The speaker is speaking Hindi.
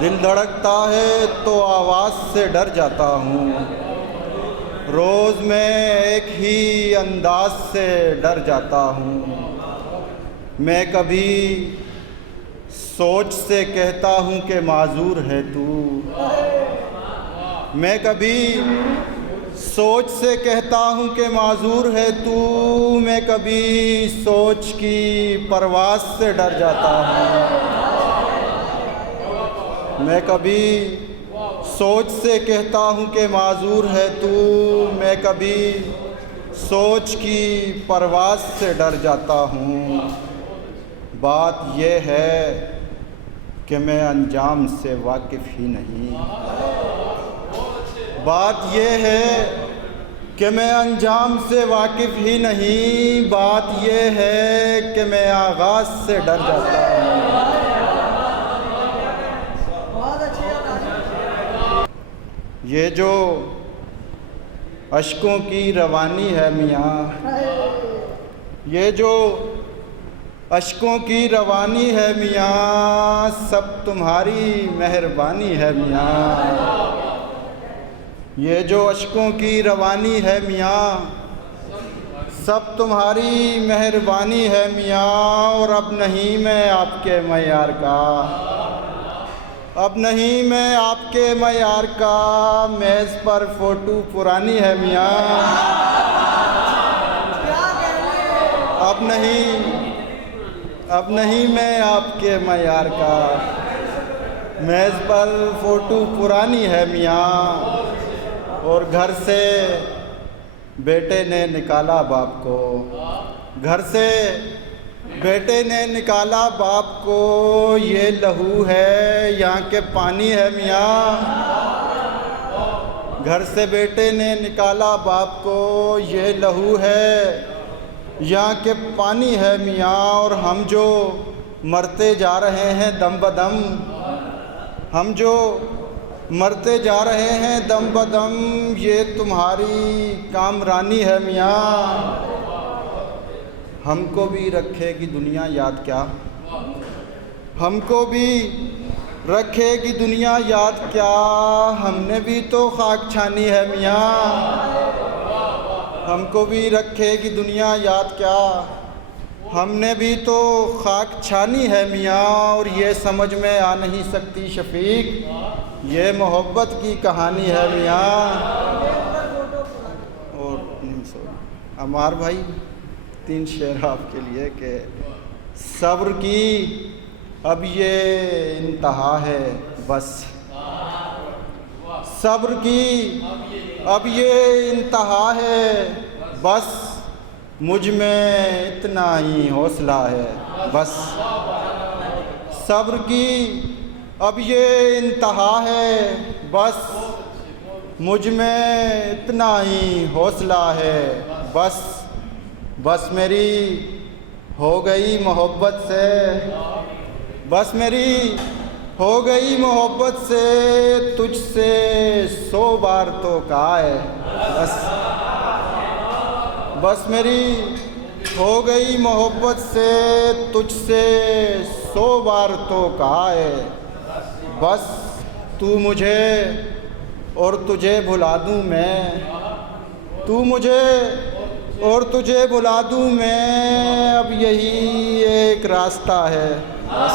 दिल धड़कता है तो आवाज़ से डर जाता हूँ। रोज़ मैं एक ही अंदाज से डर जाता हूँ। मैं कभी सोच से कहता हूँ कि माजूर है तू। मैं कभी सोच से कहता हूँ कि माजूर है तू। मैं कभी सोच की परवाज़ से डर जाता हूँ। मैं कभी सोच से कहता हूँ कि माजूर है तू। मैं कभी सोच की परवाज़ से डर जाता हूँ। बात यह है कि मैं अंजाम से वाकिफ़ ही नहीं। बात यह है कि मैं अंजाम से वाकिफ़ ही नहीं। बात यह है कि मैं आगाज़ से डर जाता हूँ। ये जो अश्कों की रवानी है मियाँ, ये जो अश्कों की रवानी है मियाँ, सब तुम्हारी मेहरबानी है मियाँ। ये जो अश्कों की रवानी है मियाँ, सब तुम्हारी मेहरबानी है मियाँ। और अब नहीं मैं आपके मयार का, अब नहीं मैं आपके मयार का। मेज़ पर फ़ोटो पुरानी है मियाँ, अब नहीं मैं आपके मयार का। मेज़ पर फ़ोटो पुरानी है मियाँ। और घर से बेटे ने निकाला बाप को, घर से बेटे ने निकाला बाप को। ये लहू है यहाँ के पानी है मियाँ। घर से बेटे ने निकाला बाप को, ये लहू है यहाँ के पानी है मियाँ। और हम जो मरते जा रहे हैं दम बदम, हम जो मरते जा रहे हैं दम बदम, ये तुम्हारी कामरानी है मियाँ। हमको भी रखेगी दुनिया याद क्या, हमको भी रखेगी दुनिया याद क्या। हमने भी तो खाक छानी है मियाँ, हमको भी रखेगी दुनिया याद क्या। हमने भी तो खाक छानी है मियाँ। और ये समझ में आ नहीं सकती शफीक, ये मोहब्बत की कहानी है मियाँ। और अमार भाई 3 शेर आपके लिए कि सब्र की अब ये इंतहा है बस, सब्र की अब ये इंतहा है बस। मुझ में इतना ही हौसला है बस, सब्र की अब ये इंतहा है बस। मुझ में इतना ही हौसला है बस। बस मेरी हो गई मोहब्बत से, बस मेरी हो गई मोहब्बत से। तुझसे 100 बार तो कहा है बस, बस मेरी हो गई मोहब्बत से। तुझसे 100 बार तो कहा है बस। तू मुझे और तुझे भुला दूँ मैं, तू मुझे और तुझे भुला दूँ मैं। अब यही एक रास्ता है बस।